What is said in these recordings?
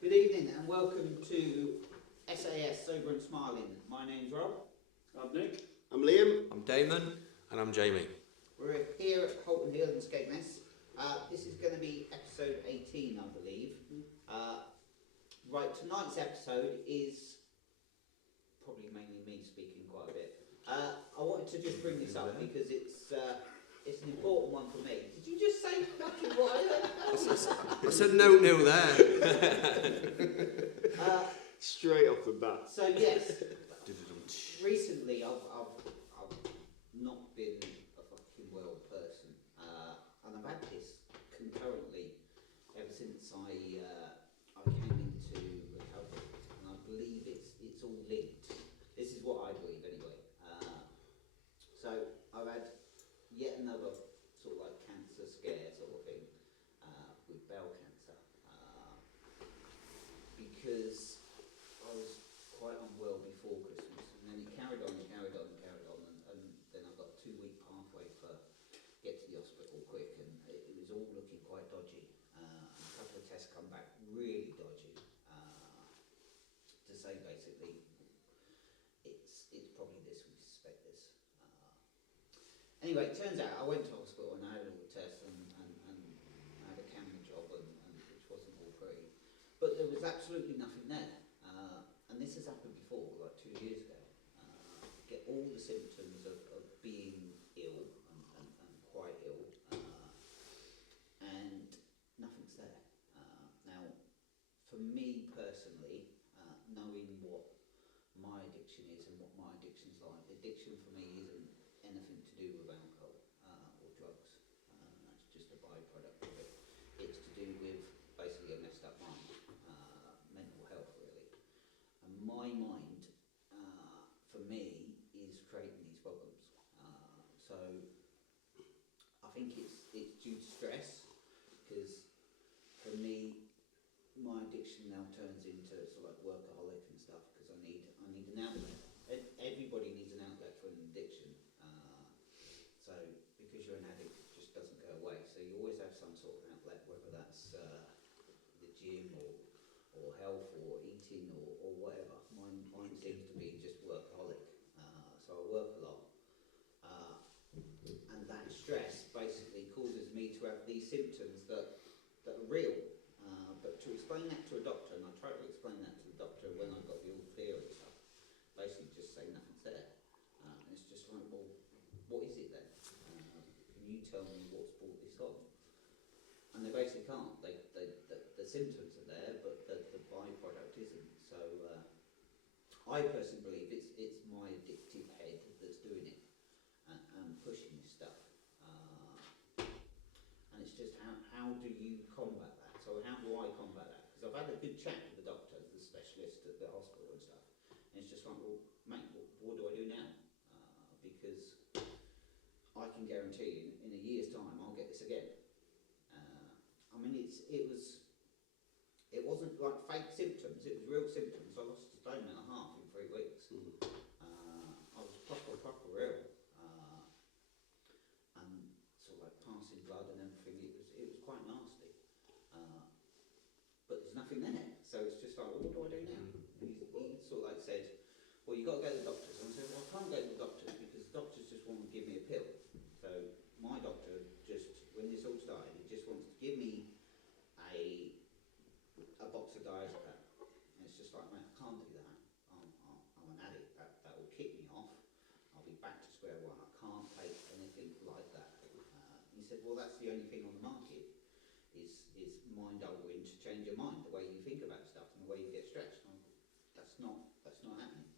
Good evening and welcome to SAS Sober and Smiling. My name's Rob. I'm Nick. I'm Liam. I'm Damon. And I'm Jamie. We're here at Holton Hill in Skegness. This is going to be episode 18, I believe. Right, tonight's episode is probably mainly me speaking quite a bit. I wanted to just bring this up because it's an important one for me. Did you just say fucking what? I said no there. Straight off the bat. So yes, recently I've not been a fucking well person, and I've had this concurrently ever since I came into recovery, and I believe it's all linked. This is what I believe anyway. So I've had yet another sort of like cancer scare sort of thing with bowel cancer, because I was quite unwell before Christmas, and then it carried on, and then I got a 2-week pathway for get to the hospital quick, and it was all looking quite dodgy. And a couple of tests come back really dodgy, to say basically it's probably this, we suspect this. Anyway, it turns out I went to hospital and I had a little test and I had a camera job and which wasn't all pretty, but there was absolutely nothing there. And this has happened before, like 2 years ago. Get all the symptoms of being ill and quite ill, and nothing's there. Now, for me personally, knowing what my addiction is and what my addiction's like, addiction for me isn't anything to do with alcohol or drugs. That's just a byproduct of it. It's to do with basically a messed up mind, mental health really. And my mind, for me, is creating these problems. So I think it's due to stress, because for me, my addiction now turns into sort of like workaholic and stuff, because I need an outlet. Everybody needs an outlet for an addiction. So because you're an addict, it just doesn't go away. So you always have some sort of outlet, whether that's the gym or health or eating or whatever. Mine seems to be just workaholic. So I work a lot. And that stress basically causes me to have these symptoms that are real. But to explain that to a doctor, and I tried to explain that to the doctor when I got the all clear and stuff, basically just say nothing's there. And it's just like, well, what is it then? Can you tell me what's brought this on? And they basically can't. The symptoms are there, but the byproduct isn't. So I personally believe it's my addictive head that's doing it and pushing this stuff. And it's just how do you combat that? So how do I combat that? Because I've had a good chat with the doctor, the specialist at the hospital and stuff, and it's just like, well, mate, what do I do now? Because I can guarantee you, in a year's time, I'll get this again. I mean, it wasn't like fake symptoms; it was real symptoms. I lost 1.5 stone in 3 weeks. I was proper ill, and sort of like passing blood and everything. It was quite nasty. But there's nothing there, so it's just like, well, what do I do now? He sort of like said, well, you've got to go to the doctors. And I said, well, I can't go to the doctors because the doctors just want to give me a pill. So my doctor just, when this all started, he just wants to give me a box of diazepam. And it's just like, mate, I can't do that. I'm an addict. That will kick me off. I'll be back to square one. I can't take anything like that. He said, well, that's the only thing on the market is mind altering to change your mind, the way you think about stuff and the way you get stretched. That's not happening.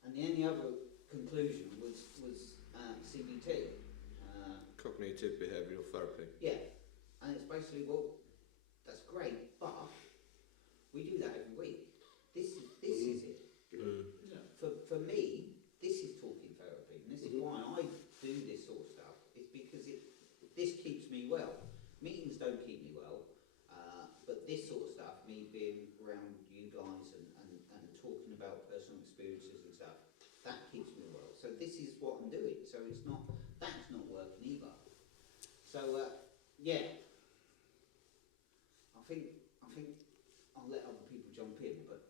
And the only other conclusion was CBT. Cognitive behavioural therapy. Yeah, and it's basically, well, that's great, but we do that every week. This is it. Yeah. For me, this is talking therapy, and this is why I do this sort of stuff. It's because this keeps me well. Meetings don't keep me well, but this sort of stuff, me being around you guys and talking about personal experiences and stuff, that keeps me well. So this is what I'm doing. So that's not working either. So yeah, I think I'll let other people jump in, but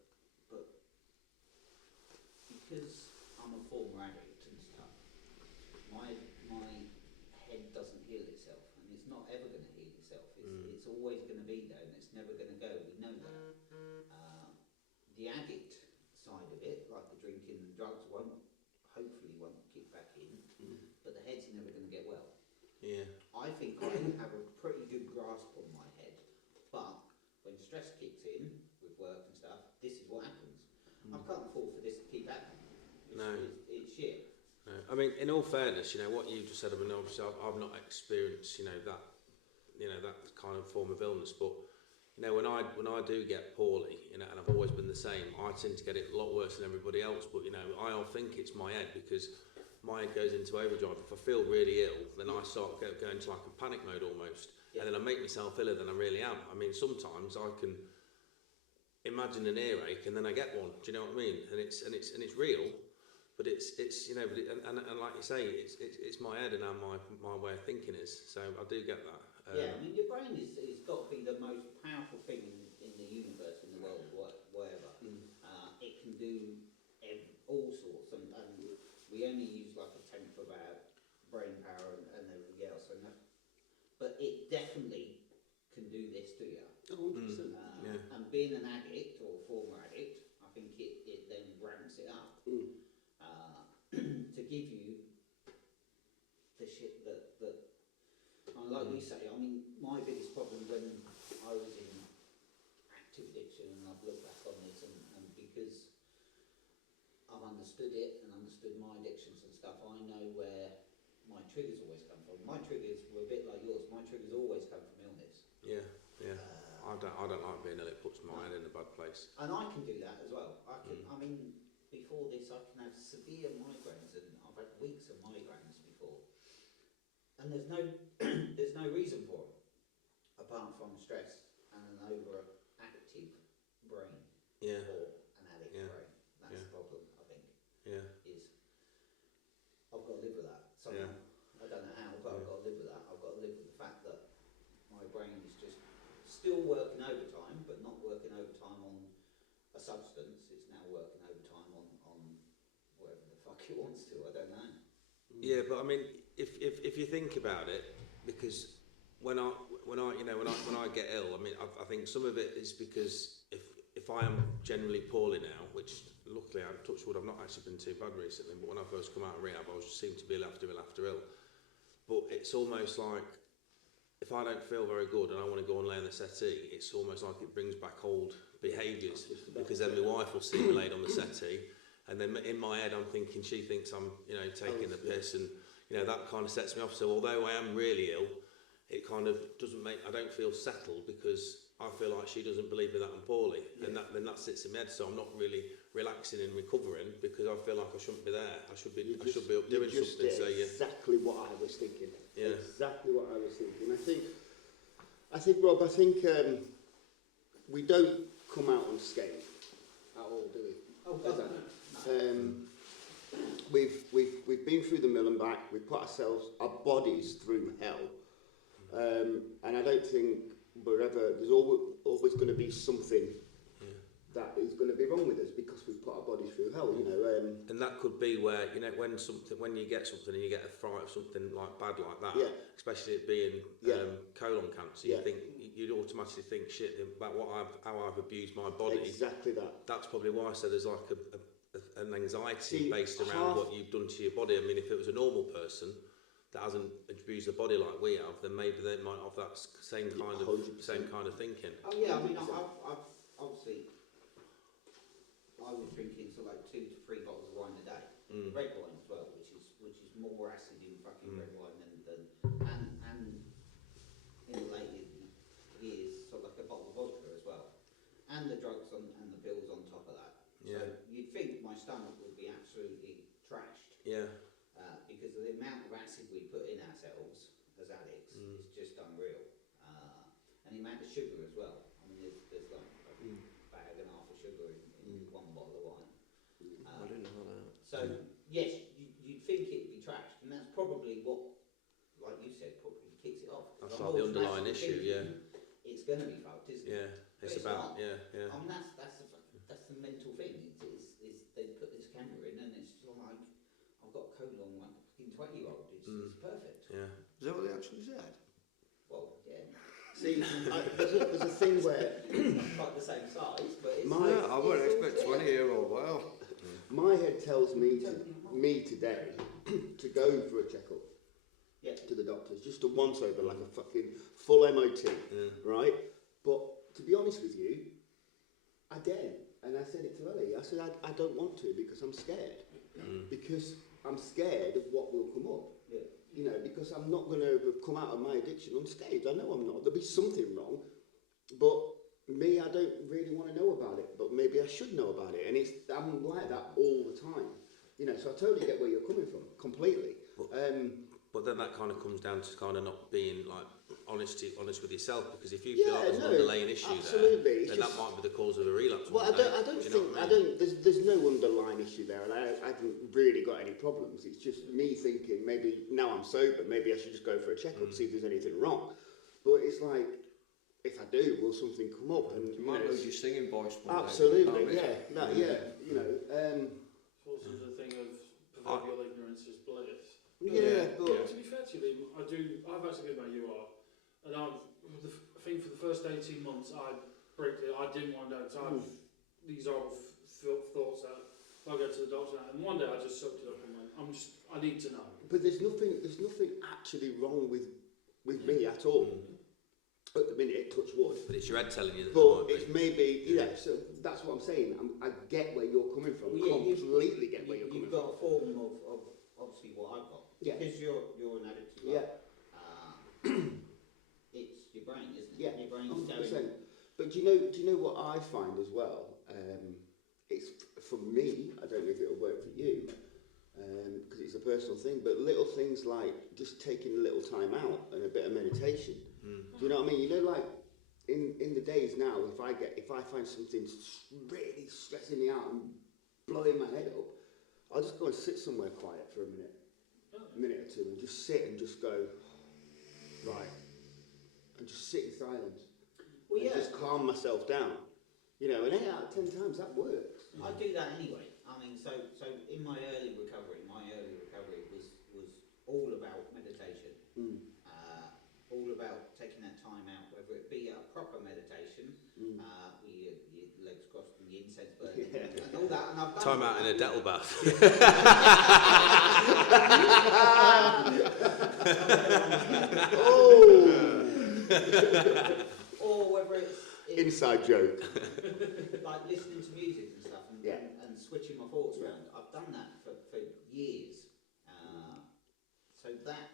because I'm a former addict and stuff, my head doesn't heal itself, and it's not ever going to heal itself. It's always going to be there, and it's never going to go. We know that. The addict side of it, like the drinking and drugs, hopefully won't kick back in, but the head's never going to get well. Yeah. I think I have a pretty good grasp on my head, but when stress kicks in with work and stuff, this is what happens. I can't afford for this to keep happening. It's shit. No. I mean, in all fairness, you know what you just said. I mean, obviously, I've not experienced, that kind of form of illness. But when I do get poorly, and I've always been the same, I tend to get it a lot worse than everybody else. But I think it's my head, because my head goes into overdrive. If I feel really ill, then I start going into like a panic mode almost, and then I make myself iller than I really am. I mean, sometimes I can imagine an earache, and then I get one. Do you know what I mean? And it's real. But it's and like you say, it's my head and how my way of thinking is. So I do get that. Yeah, I mean, your brain is got to be the most powerful thing in the universe, in the world, whatever. It can do all sorts, and we only use like a tenth of our brain power and everything else. But it definitely can do this to you. 100%. And being an addict or a former addict, I think it then ramps it up. To give you the shit that like we say, I mean, my biggest problem when I was in active addiction, and I've looked back on this, and because I've understood it and understood my addictions and stuff, I know where my triggers always come from. My triggers were a bit like yours. My triggers always come from illness. Yeah. I don't like being ill. It puts my head in a bad place. And I can do that as well. I mean, before this, I can have severe migraines, and I've had weeks of migraines before. And there's no reason for it, apart from stress and an overactive brain. Yeah. Or an addict Yeah. brain. That's the problem, I think. Yeah. Is I've got to live with that somehow. Yeah. I don't know how, but I've got to live with that. I've got to live with the fact that my brain is just still working overtime, but not working overtime on a substance. It's now working overtime on whatever the fuck it wants to. I don't know. Yeah, but I mean, if you think about it, because when I get ill, I mean, I think some of it is because if I am generally poorly now, which luckily, I'm touch wood, I've not actually been too bad recently, but when I first come out of rehab, I was just seemed to be ill after ill. But it's almost like, if I don't feel very good and I want to go and lay on the settee, it's almost like it brings back old behaviours, because then my wife will see me laid on the settee, and then in my head I'm thinking she thinks I'm taking the piss, and that kind of sets me off. So although I am really ill, it kind of doesn't I don't feel settled, because I feel like she doesn't believe me that I'm poorly, and then that sits in my head. So I'm not really relaxing and recovering, because I feel like I shouldn't be there. I should be up doing something. So exactly what I was thinking. Yeah. Exactly what I was thinking. I think, Rob. We don't come out unscathed at all, do we? Oh, God, no. We've been through the mill and back. We've put our bodies through hell, and I don't think there's always going to be something that is going to be wrong with us, because we've put our bodies through hell. And that could be where when you get something and you get a fright of something like bad like that, especially it being colon cancer, you'd automatically think shit about how I've abused my body. Exactly that. That's probably why I said there's like an anxiety based around what you've done to your body. I mean, if it was a normal person that hasn't abused the body like we have, then maybe they might have that same kind of thinking. Oh yeah, I mean, I've obviously. I was drinking like 2 to 3 bottles of wine a day, red wine as well, which is more acid in fucking red wine and in the later years, sort of like a bottle of vodka as well, and the drugs and the pills on top of that. Yeah. So you'd think my stomach would be absolutely trashed. Yeah. Because of the amount of acid we put in ourselves as addicts is just unreal, and the amount of sugar as well. I mean, there's like a bag and a half of sugar in one bottle of wine. I didn't know that. So yes, you'd think it'd be trashed, and that's probably what, like you said, probably kicks it off. That's like the underlying issue, It's going to be fucked, isn't it? Yeah. it's it's about, not. yeah. That's the mental thing. Is they put this camera in and it's like I've got a colon like a fucking 20-year-old. It's perfect. Yeah. Is that what they actually said? Well, yeah. See, there's a thing where It's not quite the same size, but it's. My- I wouldn't expect 20-year-old. Wow. my head tells me today to go for a checkup Yeah. to the doctors, just a once over, like a fucking full MOT, right? But to be honest with you, I daren't. And I said it to Ellie. I said, I don't want to because I'm scared. Because I'm scared of what will come up. Yeah. You know, because I'm not going to come out of my addiction unscathed. I know I'm not. There'll be something wrong. But me, I don't really want to know about it. But maybe I should know about it. And I'm like that all the time. You know, so I totally get where you're coming from. Completely. But then that kind of comes down to kind of not being like honest with yourself, because if you feel like there's an underlying issue absolutely. there, then that might be the cause of a relapse. Well, I don't think there's no underlying issue there, and I haven't really got any problems. It's just me thinking maybe now I'm sober, maybe I should just go for a checkup, see if there's anything wrong. But it's like, if I do, will something come up? And You might lose your singing voice. one day. absolutely, Can't it? you know, It's also the thing of proverbial ignorance is bliss. but To be fair to you, Liam, I've actually been where you are, and I think for the first 18 months I didn't want to know, so I've these horrible thoughts that I go to the doctor, and one day I just sucked it up and went, I need to know. But there's nothing actually wrong with me at all. At the minute, touch wood. But it's your head telling you that. But it's maybe, so that's what I'm saying. I get where you're coming from. Well, yeah, completely get where you're coming You've got a form of obviously what I've got. Yeah. Because you're an addict as Yeah. well. It's your brain, isn't it? Yeah, Your brain's 100%. going. But do you know what I find as well? It's for me. I don't know if it'll work for you, because it's a personal thing. But little things like just taking a little time out and a bit of meditation. Do you know what I mean? You know, like in the days now, if I find something really stressing me out and blowing my head up, I'll just go and sit somewhere quiet for a minute or two, and just sit and just go, right, and just sit in silence. Well, And yeah. just calm myself down. You know, and 8 out of 10 times that works. I do that anyway. I mean, so in my early recovery was all about meditation. All about taking that time out, whether it be a proper meditation, with your legs crossed and the incense burning and all that. And I've done Time all out in that. a Dettel bath. Or whether it's Inside joke. like listening to music and stuff and switching my thoughts around. I've done that for years. So that,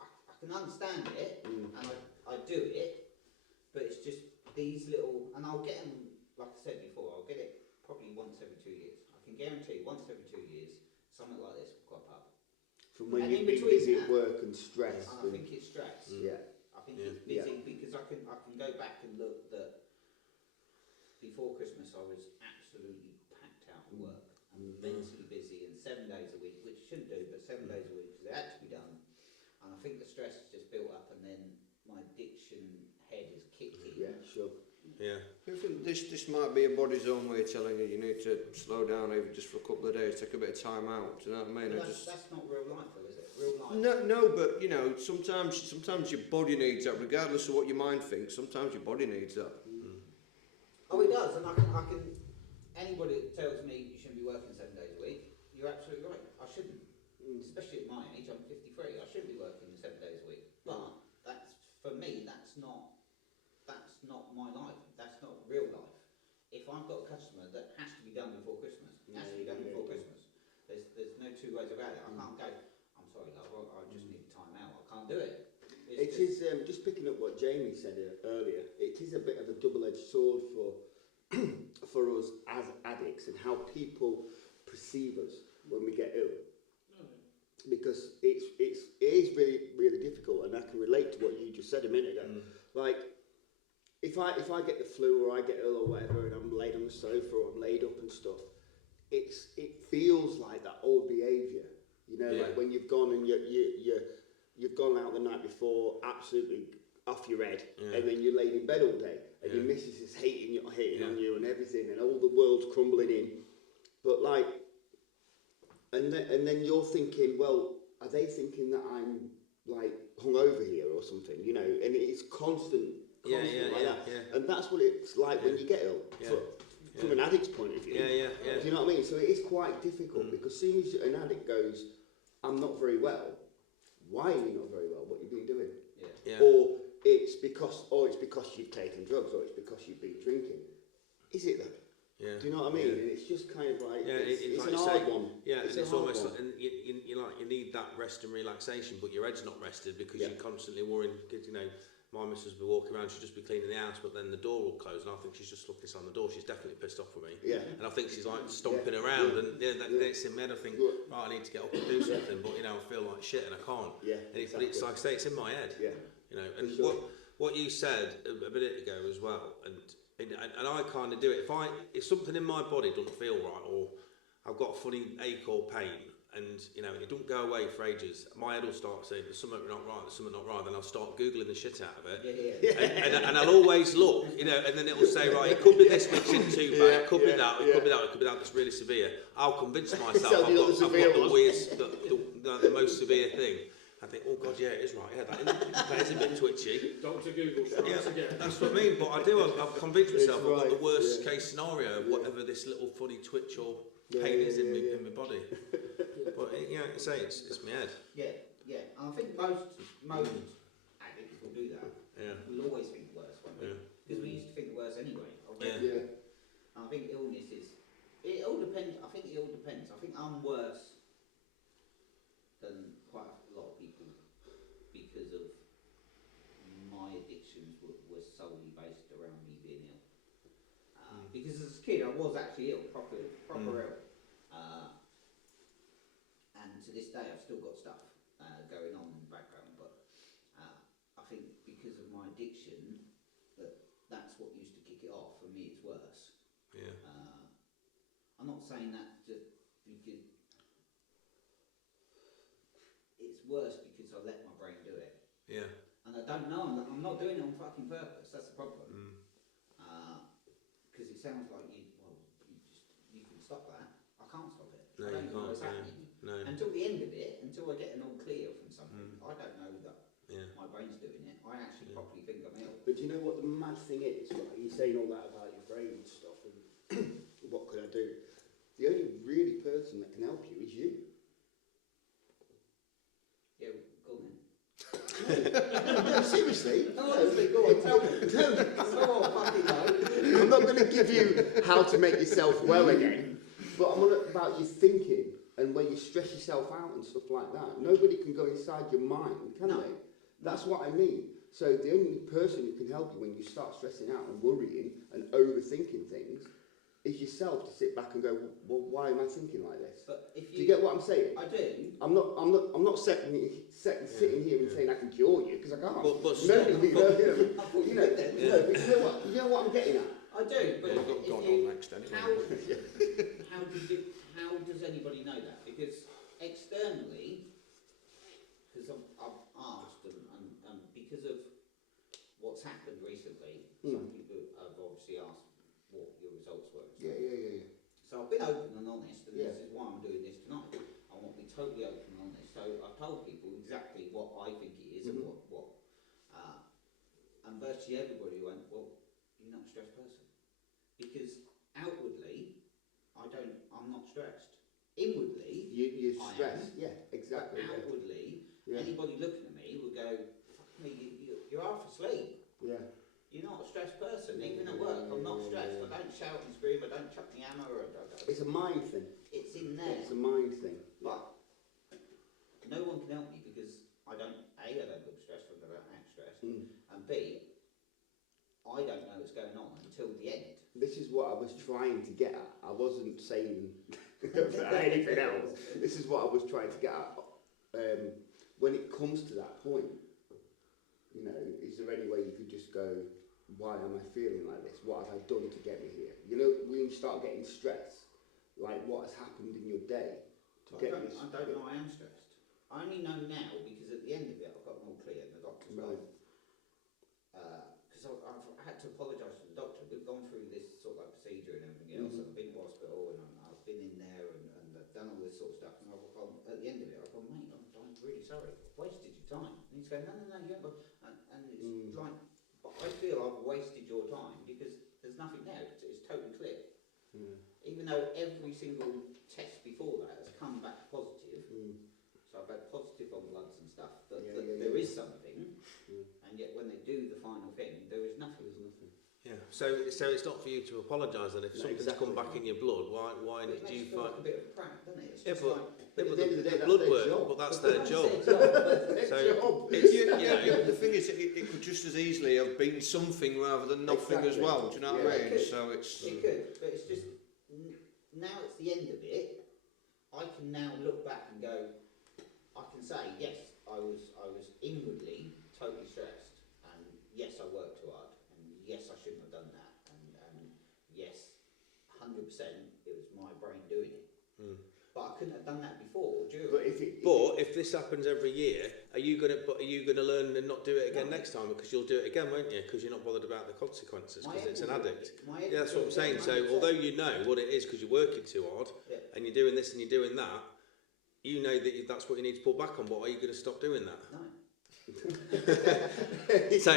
I can understand it and I do it, but it's just these little, and I'll get them, like I said before, I'll get it probably once every 2 years. I can guarantee once every 2 years, something like this will crop up. From when And you've in been between busy that- at work and stressed. And I think it's stress. Yeah. I think it's busy because I can go back and look that before Christmas I was absolutely packed out of work. I'm mentally busy and 7 days a week, which I shouldn't do, but 7 days a week because it had to be done. And I think the stress has just built up, and then my addiction head has kicked in. Yeah, sure. Yeah. I think this might be a body's own way of telling you need to slow down even just for a couple of days, take a bit of time out. Do you know what I mean? But that's not real life, though, is it? Real life. No, but you know, sometimes your body needs that, regardless of what your mind thinks. Sometimes your body needs that. Oh, it does, and I can. Anybody that tells me you shouldn't be working 7 days a week, you're absolutely right. I shouldn't, especially at my age. I'm 53. I shouldn't be working 7 days a week. But that's for me. That's not my life. That's not real life. If I've got a customer that has to be done before Christmas, it has to be done before Christmas. There's no two ways about it. I can't go. I'm sorry, love. I just need time out. I can't do it. It is just picking up what Jamie said earlier. It is a bit of a double-edged sword for us as addicts and how people perceive us when we get ill, because it is really really difficult, and I can relate to what you just said a minute ago. Like if I get the flu or I get ill or whatever, and I'm laid on the sofa or I'm laid up and stuff, it feels like that old behaviour, you know, like when you've gone and you've gone out the night before, absolutely off your head, and then you're laid in bed all day, and your missus is hating on you and everything, and all the world's crumbling in. But like, and then you're thinking, well, are they thinking that I'm like hungover here or something? You know, and it's constant like that. And that's what it's like when you get ill. From an addict's point of view. Do you know what I mean? So it is quite difficult because as soon as an addict goes, I'm not very well. Why are you not very well? What have you been doing? Or it's because you've taken drugs, or it's because you've been drinking. Is it though? Yeah. Do you know what I mean? And it's just kind of like it's like an you hard say, one. Yeah, it's and it's almost one. like, and you need that rest and relaxation, but your head's not rested because you're constantly worrying. You know, my missus will be walking around, she'll just be cleaning the house, but then the door will close, and I think she's just looking on the door. She's definitely pissed off with me. Yeah. And I think she's like stomping around, and it's in my head. I think, right, I need to get up and do something, but you know, I feel like shit and I can't. Yeah. And but it's like I say, it's in my head. Yeah. You know, and what you said a minute ago as well, and I kind of do it. If something in my body doesn't feel right, or I've got a funny ache or pain, and you know it don't go away for ages, my head will start saying there's something not right, then I'll start googling the shit out of it. And I'll always look, you know, and then it'll say, right, it could be this which isn't too bad, it could be that, it could be that that's really severe. I'll convince myself I've got the most severe thing. I think, oh God, yeah, it is right. Yeah, that is a bit twitchy. Dr. Google, try us again. That's what I mean. But I do. I've convinced myself I've got the worst case scenario, whatever this little funny twitch or pain is in my body. But I say it's my head. Yeah. I think most addicts will do that. Yeah. We'll always think the worst, won't we? Because we used to think the worst anyway. I think illness is. It all depends. I think it all depends. I think I'm worse than quite a lot of people because of my addictions were solely based around me being ill. Because as a kid I was actually ill, proper ill. And to this day I've still got stuff going on in the background, but I think because of my addiction that's what used to kick it off. For me it's worse. Yeah. I'm not saying that just because it's worse because I let my brain do it. Yeah. And I don't know, I'm not doing it on fucking purpose, that's the problem. Because it sounds like you can stop that. I can't stop it. No, I don't know what's happening. No. Until the end of it, until I get an all clear from something, I don't know that my brain's doing it. I actually properly think I'm ill. But do you know what the mad thing is? Right? You're saying all that about your brain and stuff, and what could I do? The only really person that can help you is you. Yeah, go on then. No, seriously. No, honestly, go on, tell me. No, fucking no. I'm not going to give you how to make yourself well again, but I'm on about your thinking and when you stress yourself out and stuff like that. Nobody can go inside your mind, can they? That's what I mean. So the only person who can help you when you start stressing out and worrying and overthinking things is yourself, to sit back and go, well, why am I thinking like this? But if do you get what I'm saying? I do. I'm not sitting here and saying I can cure you, because I can't. You know what I'm getting at. I do, but We've got God on next anyway. how does anybody know that? Because externally, because I've asked and because of what's happened recently, some people have obviously asked what your results were. Yeah. So I've been open and honest, and this is why I'm doing this tonight. I want to be totally open and honest. So I've told people exactly what I think it is and what and virtually everybody went, well, you're not a stressed person. Because outwardly, I'm not stressed. Inwardly, you're stressed. Yeah, exactly. But outwardly, anybody looking at me would go, fuck me, you're half asleep. Yeah. You're not a stressed person. Even at work, I'm not stressed. I don't shout and scream. I don't chuck my hammer. It's a mind thing. It's in there. It's a mind thing. But no one can help me because I don't look stressed when I don't act stressed. And B, I don't know what's going on until the end. This is what I was trying to get at. I wasn't saying anything else. This is what I was trying to get at. When it comes to that point, you know, is there any way you could just go, why am I feeling like this? What have I done to get me here? You know, when you start getting stressed, like what has happened in your day to get you. I don't know I am stressed. I only know now because at the end of it I've got them all clear and the doctor's gone. Because I've had had to apologise to the doctor. We've gone through this sort of like procedure and everything else. And I've been to hospital and I've been in there and I've done all this sort of stuff. And I've gone, at the end of it, I've gone, mate, I'm really sorry. I've wasted your time. And he's going, no, you haven't. And it's like, but I feel I've wasted your time because there's nothing there. It's totally clear. Even though every single test before that has come back positive. So I've had positive on bloods and stuff. That there is something. And yet when they do the final thing, there is nothing. Yeah. So it's not for you to apologise. And if something's come back in your blood, why But it did you makes you feel find? like a bit of a prank, doesn't it? It's Yeah, just but like, at the end of the day, the that's blood their work, job. but that's their job. Their So job. it's Yeah, the thing is, it could just as easily have been something rather than nothing as Exactly. well. Do you know what Yeah. I mean? So it's. it could, but it's just now it's the end of it. I can now look back and go. I can say yes, I was inwardly totally stressed, and yes, I worked too hard, and yes, I shouldn't have done that, and yes, 100%, it was my brain doing it. But I couldn't have done that before. During. But if this happens every year, are you gonna learn and not do it again next time? Because you'll do it again, won't you? Because you're not bothered about the consequences because it's an addict. Yeah, that's what I'm saying. So although you know what it is because you're working too hard and you're doing this and you're doing that, you know that that's what you need to pull back on. But are you going to stop doing that? No. So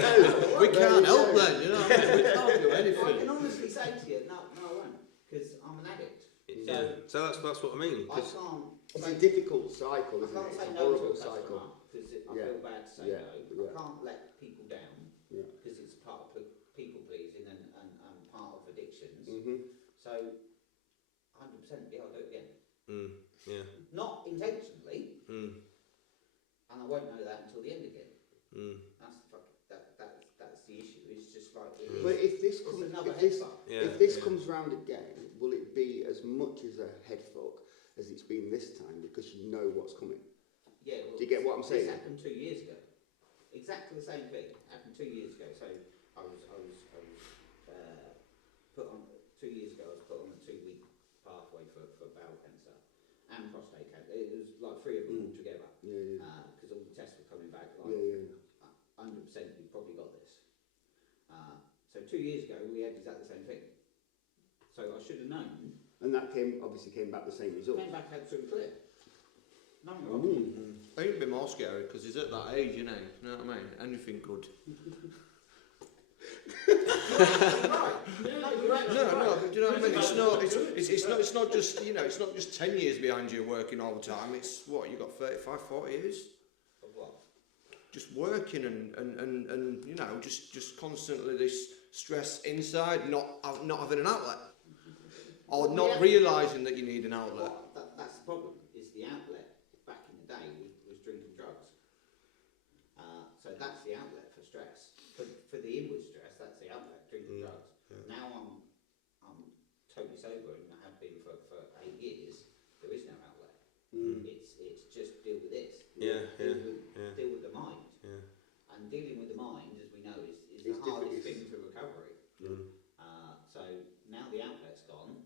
We can't help then, you know what I mean? We can't do I anything. can honestly say to you, no, I won't, because I'm an addict. So that's what I mean. I can't. it's a difficult cycle, I isn't can't it? say It's a no to horrible a customer cycle. because I Yeah. feel bad to say Yeah. no. Yeah. I can't let people down Yeah. because it's part of people pleasing and part of addictions. Mhm. So 100%, yeah, I'll do it again. Yeah. Not intentionally, and I won't know that until the end again. That's the issue. It's just like it is. But if this It's comes, another if head this, fuck. if this comes round again, will it be as much as a head fuck as it's been this time because you know what's coming? Yeah. Well, Do you get what I'm saying? This happened 2 years ago. Exactly the same thing happened 2 years ago. So I was put on 2 years ago. I was put on a 2-week pathway for bowel cancer and prostate cancer. It was like 3 of them all together. Yeah. Because all the tests were coming back like Yeah. 100%. You've probably got this. So 2 years ago we had exactly the same thing. So I should have known. And that obviously came back the same result. Came back absolutely clear. Nothing wrong. I think it'd be more scary because he's at that age, you know what I mean? Anything could. Right. No, you're right. No, but do you know what I mean? It's not just, you know, it's not just 10 years behind you working all the time. It's what, you got 35, 40 years? Of what? Just working and you know, just constantly this stress inside, not having an outlet. Or not realising that you need an outlet. That's the problem, is the outlet back in the day was drinking drugs. So that's the outlet for stress. For the inward stress, that's the outlet, drinking drugs. Now I'm totally sober and I have been for 8 years, there is no outlet. It's just deal with this. Deal with the mind. And dealing with the mind, as we know, is the hardest thing for recovery. So now the outlet's gone,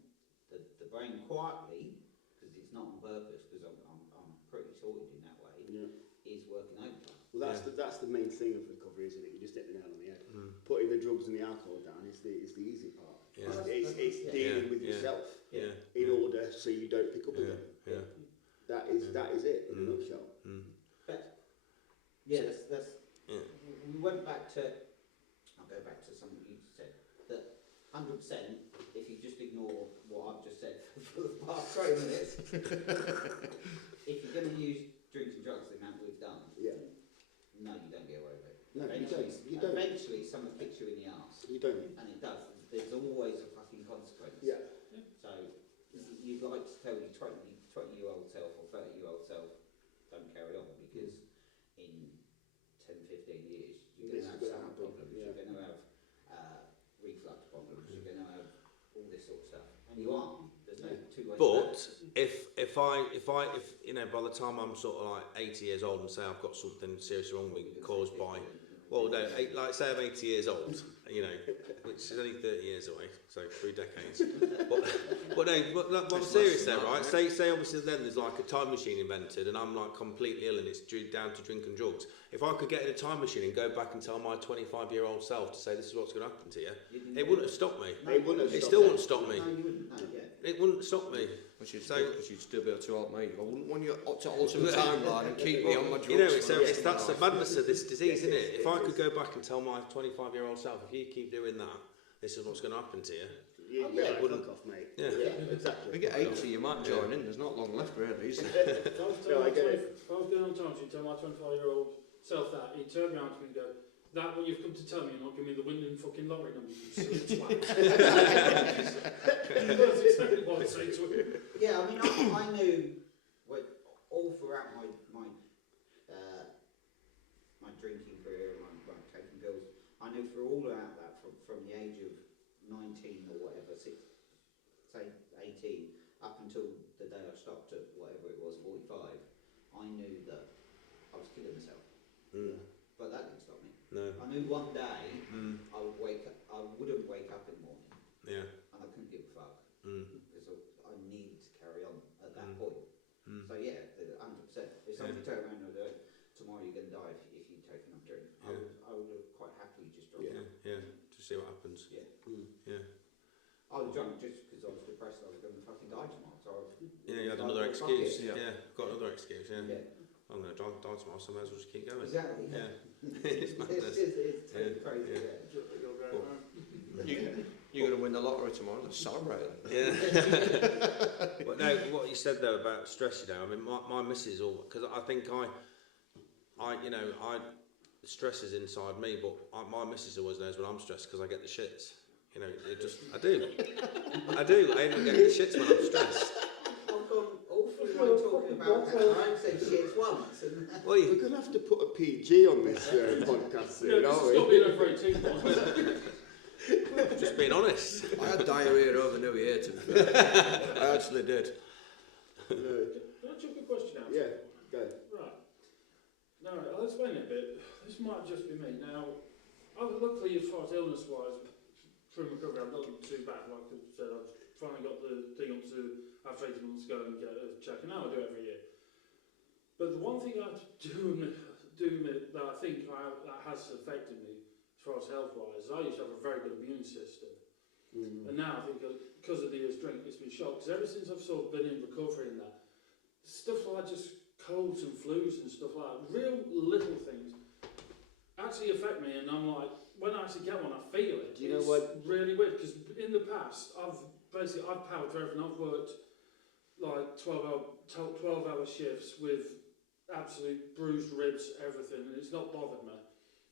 the brain quietly, because it's not on purpose, because I'm pretty sorted in that way, is working overtime. Well, that's the main thing of recovery, isn't it? You just hit the nail on the head. Putting the drugs and the alcohol down is the easy part. Yeah. It's dealing with yourself in order so you don't pick up again. That is it in a nutshell. But yeah, that's we went back to. I'll go back to something you said that 100%. If you just ignore what I've just said for the past 20 minutes, if you're going to use drinks and drugs the amount we've done, no, you don't get away with it. No, eventually, you don't. Eventually, someone kicks you in the arse. You don't. And it does. There's always a fucking consequence. Yeah. So you'd like to tell your 20-year-old self or 30-year-old self, don't carry on because in 10, 15 years you're going to have stomach problems. You're going to have reflux problems. You're going to have all this sort of stuff, and you are. There's no two ways. But if you know, by the time I'm sort of like 80 years old and say I've got something seriously wrong with me caused by Well, no, like say I'm 80 years old, you know, which is only 30 years away, so 3 decades. But I'm serious though, right? Say obviously then there's like a time machine invented and I'm like completely ill and it's down to drink and drugs. If I could get in a time machine and go back and tell my 25-year-old self to say this is what's going to happen to you, it wouldn't have stopped me. It still wouldn't stop me. No, you wouldn't. No, yeah. It wouldn't stop me. Which is because you'd still be able to help me. I wouldn't want you to alter the timeline and keep me on my drugs. You know, that's the madness of this disease, isn't it? If I could go back and tell my 25-year-old self, if you keep doing that, this is what's going to happen to you. It wouldn't off, mate. Yeah. Exactly. If you get 80, you might join in. There's not long left, really, is there? If I was going on time to tell my 25-year-old self that, he'd turn around to me and go, that what you've come to tell me and not give me the winning fucking lottery number, you silly twat. That's exactly what I'd say to him. Yeah, I mean, I knew all throughout my drinking career, my taking pills, I knew through all throughout that, from the age of 19 or whatever, say 18, up until the day I stopped at whatever it was, 45, I knew that I was killing myself. But that didn't stop me. No. I knew one day I wouldn't wake up in the morning, Yeah. and I couldn't give a fuck because I needed to carry on at that point. So yeah, 100%. If somebody turned around and said, tomorrow you're going to die if you take enough drink, I would have quite happily just drunk. Yeah. To see what happens. Yeah. Yeah. I was drunk just because I was depressed. I was going to fucking die tomorrow. So I was, You had another fuck it. excuse. Yeah. Got another excuse. Yeah. I'm going to die tomorrow, so I may as well just keep going. Exactly. Yeah. It's totally crazy. Yeah. You're going to win the lottery tomorrow. Let's celebrate it. Yeah. But no, what you said though about stress, you know, I mean, my missus, because I think stress is inside me, but my missus always knows when I'm stressed because I get the shits. You know, I do. I end up getting the shits when I'm stressed. I've gone all through my talking about that. I ain't said shit once. And Well, We're going to have to put a PG on this podcast soon, Yeah, aren't stop we? being over 18. just being honest. I had diarrhea over New Year, to be fair. I actually did. Can I chuck a question out? Yeah, go. Right. No, I'll explain it a bit. This might just be me. Now, luckily, as far as illness-wise, through my recovery, I've not been too bad. Like I said, I've finally got the thing up to after 18 months ago and get a check, and now I do it every year. But the one thing I do that I think that has affected me, as far as health-wise, is I used to have a very good immune system. And now I think because of the year's drink, it's been shocked. Because ever since I've sort of been in recovery and that, stuff like just colds and flus and stuff like that, real little things, actually affect me. And I'm like, when I actually get one, I feel it. Do you know it's what? really weird, because in the past, I've powered through everything. I've worked like 12-hour shifts with absolute bruised ribs, everything, and it's not bothered me.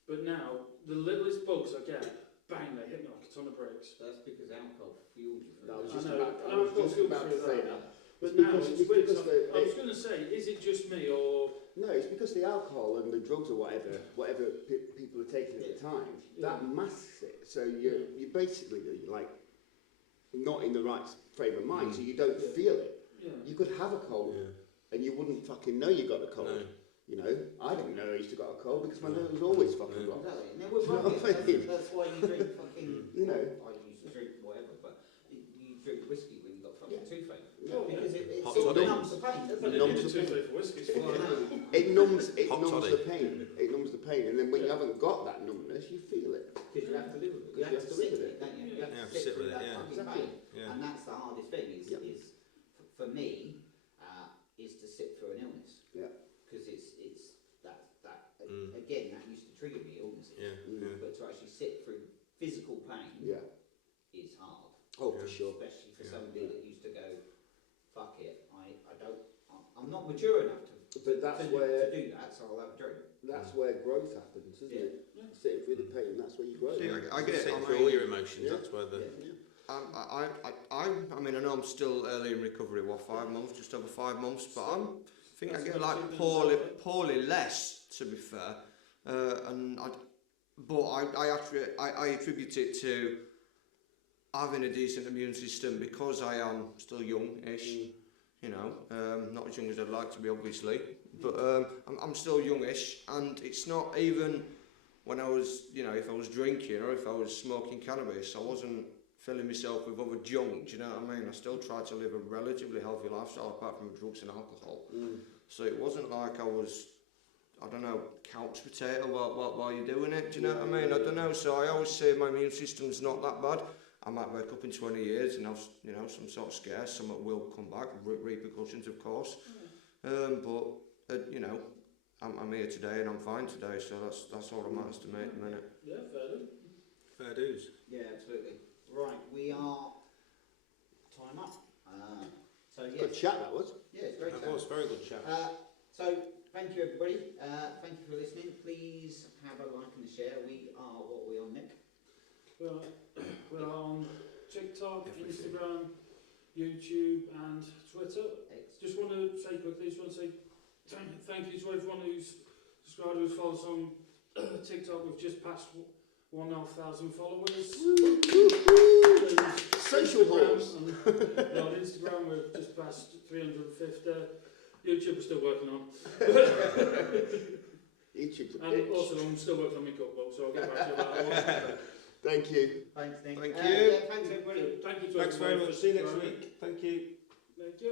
But now, the littlest bugs I get, bang, they hit me like a ton of bricks. that's because alcohol fueled you. I was I just know, about to say that. But It's now because- it's weird. because I was going to say, is it just me or? No, it's because the alcohol and the drugs or whatever people are taking at the time, that masks it. So you're basically like not in the right frame of mind, so you don't feel it. Yeah. You could have a cold and you wouldn't fucking know you got a cold. No. You know, I didn't know I used to got a cold because my nose was always fucking blocked. Exactly. And it was Do you know wrong. what I mean? That's why you drink fucking. You know. I used to drink whatever, but you drink whiskey when you got fucking toothache. Oh, yeah. Because it Hot sort of toddy. numbs the pain, doesn't it? Numbs It's the too pain. late for whiskey. It numbs Hot toddy. the pain. It numbs the pain, and then when you haven't got that numbness, you feel it. Because you have to live with it. You have to live with it. Don't you? You Yeah. have Yeah, to sit with through it, that yeah. fucking Exactly. pain. Yeah. And that's the hardest thing Yep. for me, is to sit through an illness. Yeah. Because it's again, that used to trigger me, illnesses. Yeah. But to actually sit through physical pain Yeah. is hard. Oh, for sure. Especially for somebody that used to go, fuck it, I'm not mature enough But that's to where do that, so I'll have a drink. that's where growth happens, isn't it? Sitting through the pain, that's where you grow. See, I get it. Sit I through mean, all your emotions. Yeah. That's where the. I mean, I know I'm still early in recovery. What, 5 months, just over 5 months, but I think I get like poorly less, to be fair. But I attribute it to having a decent immune system because I am still young-ish. You know, not as young as I'd like to be, obviously, but I'm still youngish, and it's not even when I was, you know, if I was drinking or if I was smoking cannabis, I wasn't filling myself with other junk, do you know what I mean? I still tried to live a relatively healthy lifestyle apart from drugs and alcohol. So it wasn't like I was, I don't know, couch potato while you're doing it, do you know what I mean? I don't know, so I always say my immune system's not that bad. I might wake up in 20 years and have, you know, some sort of scare, some will come back, repercussions of course. But, you know, I'm here today and I'm fine today, so that's all that matters to me at the minute. Yeah, fair enough. Fair dues. Yeah, absolutely. Right, we are time up. So yes. Good chat that was. Yeah, it's great. That chat. was very good chat. So thank you everybody. Thank you for listening. Please have a like and a share. We are what are we on, Nick? We're on TikTok, Everything. Instagram, YouTube and Twitter. Excellent. Just want to say quickly, thank you to everyone who's subscribed, who's followed us on TikTok. We've just passed 1,500 followers. Social halls. On Instagram we've just passed 350. YouTube we're still working on. YouTube's a And bitch. also I'm still working on my cookbook, so I'll get back to you about that one. Thank you. Thanks, Nick. Thank Yeah, you. thanks everybody. Thank you to Thanks very everyone much. for See you next subscribing. week. Thank you. Thank you.